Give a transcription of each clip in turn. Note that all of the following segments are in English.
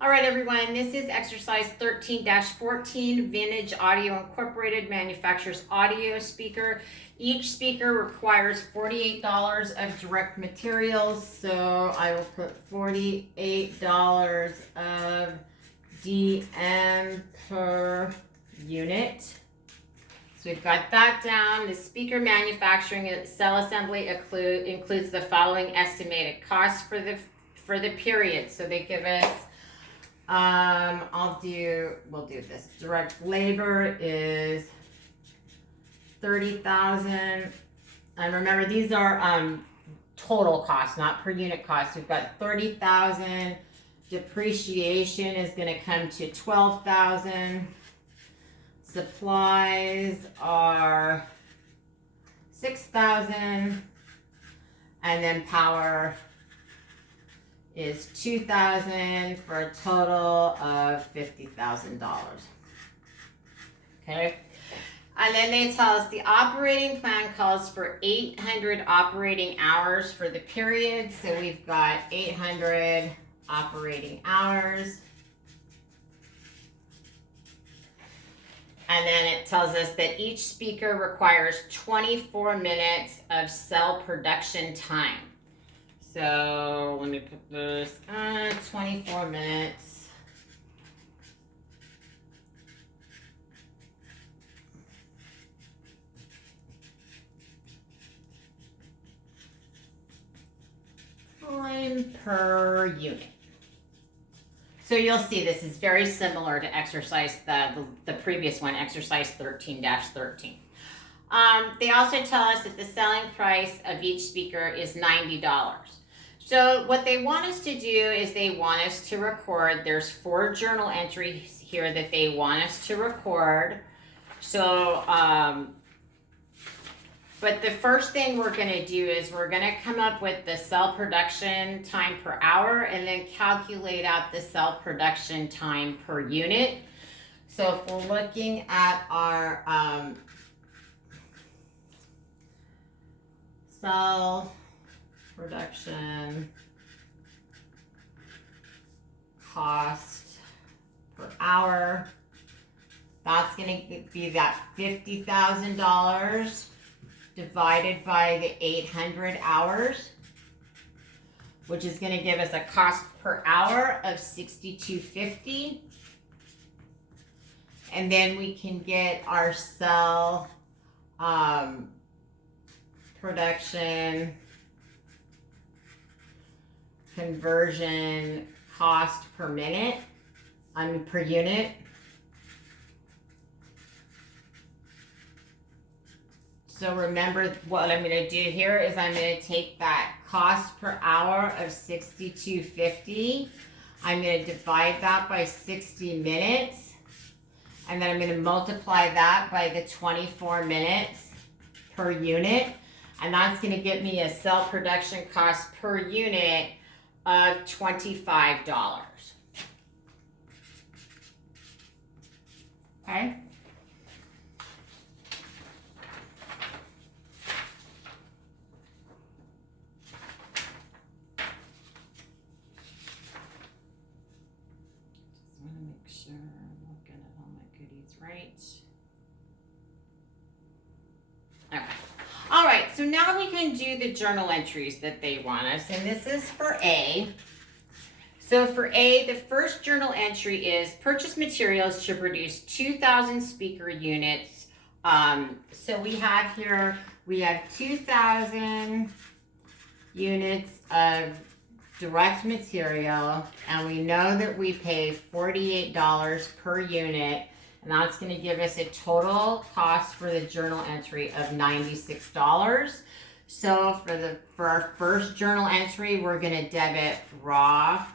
All right, everyone, this is exercise 13-14. Vintage Audio Incorporated manufactures audio speaker. Each speaker requires $48 of direct materials, so I will put $48 of DM per unit. So we've got that down. The speaker manufacturing cell assembly includes the following estimated costs for the period. So they give us we'll do this. Direct labor is 30,000. And remember, these are total costs, not per unit costs. We've got 30,000. Depreciation is going to come to 12,000. Supplies are 6,000. And then power is 2,000 for a total of $50,000. Okay. And then they tell us the operating plan calls for 800 operating hours for the period. So we've got 800 operating hours. And then it tells us that each speaker requires 24 minutes of cell production time. So let me put this 24 minutes. Time per unit. So you'll see this is very similar to exercise, the previous one, exercise 13-13. They also tell us that the selling price of each speaker is $90. So what they want us to do is they want us to record. There's 4 journal entries here that they want us to record. So, but the first thing we're going to do is we're going to come up with the cell production time per hour and then calculate out the cell production time per unit. So if we're looking at our cell production cost per hour, that's going to be that $50,000 divided by the 800 hours, which is going to give us a cost per hour of $62.50. And then we can get our cell production conversion cost per minute, per unit. So remember what I'm going to do here is I'm going to take that cost per hour of $62.50. I'm going to divide that by 60 minutes. And then I'm going to multiply that by the 24 minutes per unit. And that's going to get me a cell production cost per unit of $25. Okay? Sure, I'm looking at all my goodies right. Okay. All right, so now we can do the journal entries that they want us, and this is for A. So for A, the first journal entry is purchase materials to produce 2,000 speaker units. So we have 2,000 units of direct material, and we know that we pay $48 per unit, and that's going to give us a total cost for the journal entry of $96. So for our first journal entry, we're going to debit raw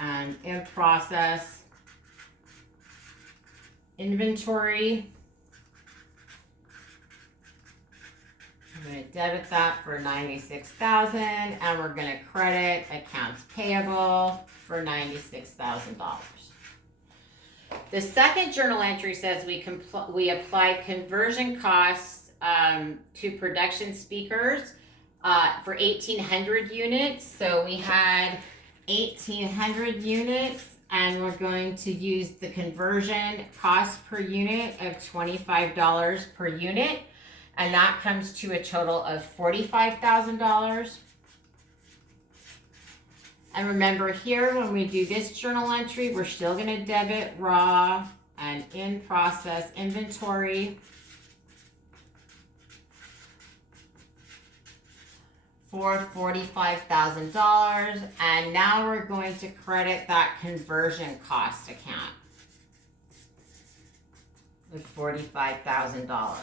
and in process inventory. I'm going to debit that for $96,000, and we're going to credit accounts payable for $96,000. The second journal entry says we applied conversion costs to production speakers for 1,800 units. So we had 1,800 units, and we're going to use the conversion cost per unit of $25 per unit, and that comes to a total of $45,000. And remember here, when we do this journal entry, we're still going to debit raw and in-process inventory for $45,000, and now we're going to credit that conversion cost account with $45,000.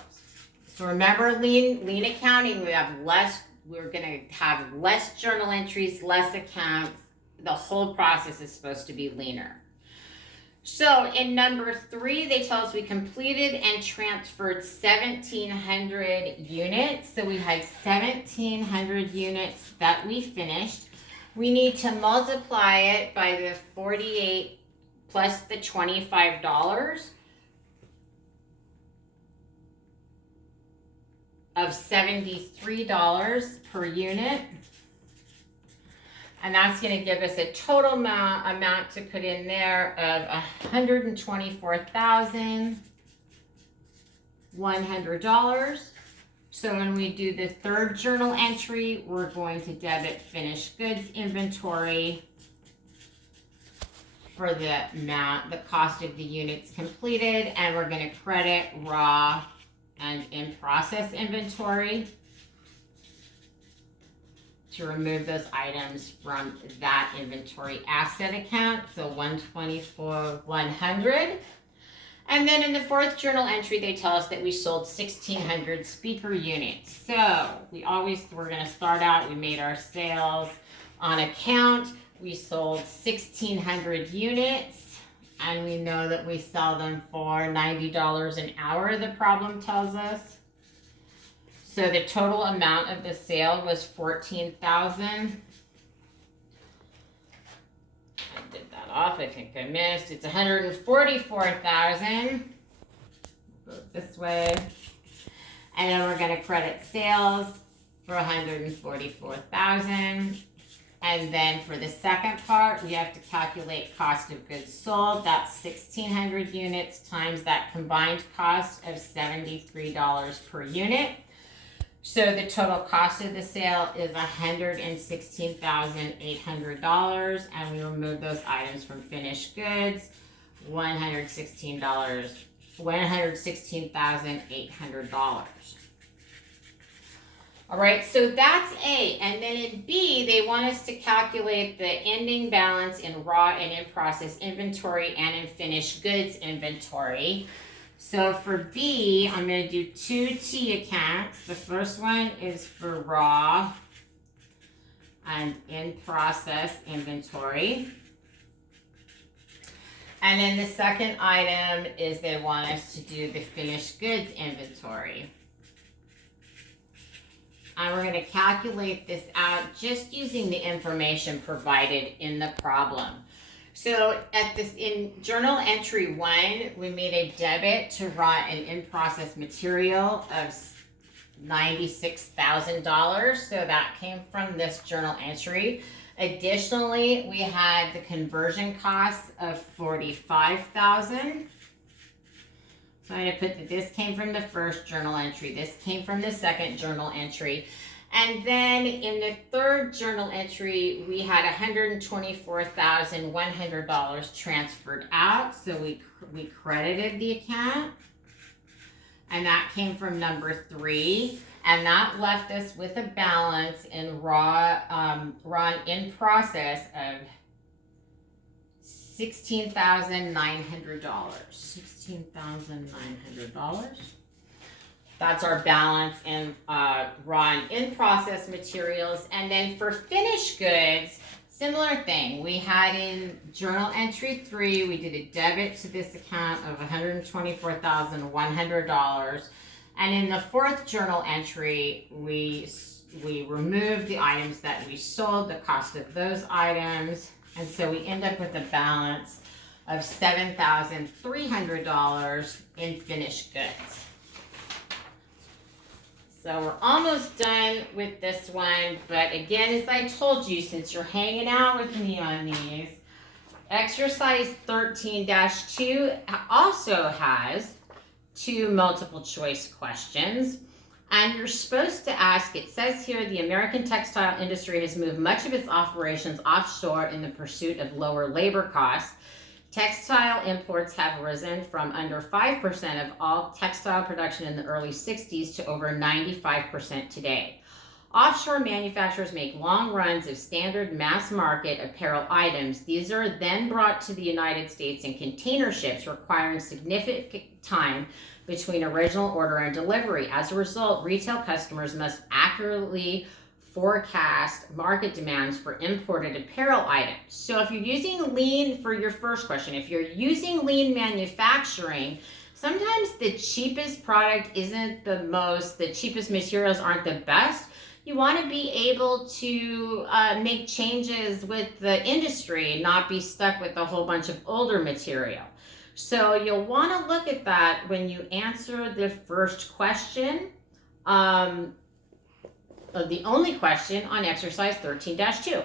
So remember, lean accounting, we're going to have less journal entries, less accounts. The whole process is supposed to be leaner. So in number 3, they tell us we completed and transferred 1,700 units. So we had 1,700 units that we finished. We need to multiply it by the 48 plus the $25 of $73 per unit. And that's going to give us a total amount to put in there of $124,100. So when we do the third journal entry, we're going to debit finished goods inventory for the cost of the units completed, and we're going to credit raw and in-process inventory to remove those items from that inventory asset account. So $124,100. And then in the fourth journal entry, they tell us that we sold 1,600 speaker units. So we're going to start out, we made our sales on account. We sold 1,600 units, and we know that we sell them for $90 an hour, the problem tells us. So the total amount of the sale was $14,000. I did that off. I think I missed. It's $144,000. Go this way. And then we're going to credit sales for $144,000. And then for the second part, we have to calculate cost of goods sold. That's 1,600 units times that combined cost of $73 per unit. So the total cost of the sale is $116,800, and we remove those items from finished goods, $116,800. All right, so that's A. And then in B, they want us to calculate the ending balance in raw and in-process inventory and in finished goods inventory. So for B, I'm going to do 2 T accounts. The first one is for raw and in-process inventory. And then the second item is they want us to do the finished goods inventory. And we're going to calculate this out just using the information provided in the problem. So in journal entry 1, we made a debit to raw and in-process material of $96,000. So that came from this journal entry. Additionally, we had the conversion costs of $45,000. So I'm going to put that this came from the first journal entry. This came from the second journal entry. And then in the third journal entry, we had $124,100 transferred out. So we credited the account. And that came from number 3. And that left us with a balance in raw in process of $16,900. $16,900. That's our balance in raw and in-process materials. And then for finished goods, similar thing. We had in journal entry 3, we did a debit to this account of $124,100. And in the fourth journal entry, we removed the items that we sold, the cost of those items. And so we end up with a balance of $7,300 in finished goods. So we're almost done with this one, but again, as I told you, since you're hanging out with me on these, exercise 13-2 also has 2 multiple choice questions. And you're supposed to ask, it says here, the American textile industry has moved much of its operations offshore in the pursuit of lower labor costs. Textile imports have risen from under 5% of all textile production in the early 60s to over 95% today. Offshore manufacturers make long runs of standard mass market apparel items. These are then brought to the United States in container ships, requiring significant time between original order and delivery. As a result, retail customers must accurately forecast market demands for imported apparel items. So if you're using lean for your first question, if you're using lean manufacturing, sometimes the cheapest product isn't the cheapest materials aren't the best. You want to be able to make changes with the industry, not be stuck with a whole bunch of older material. So you'll want to look at that when you answer the first question, the only question on exercise 13-2.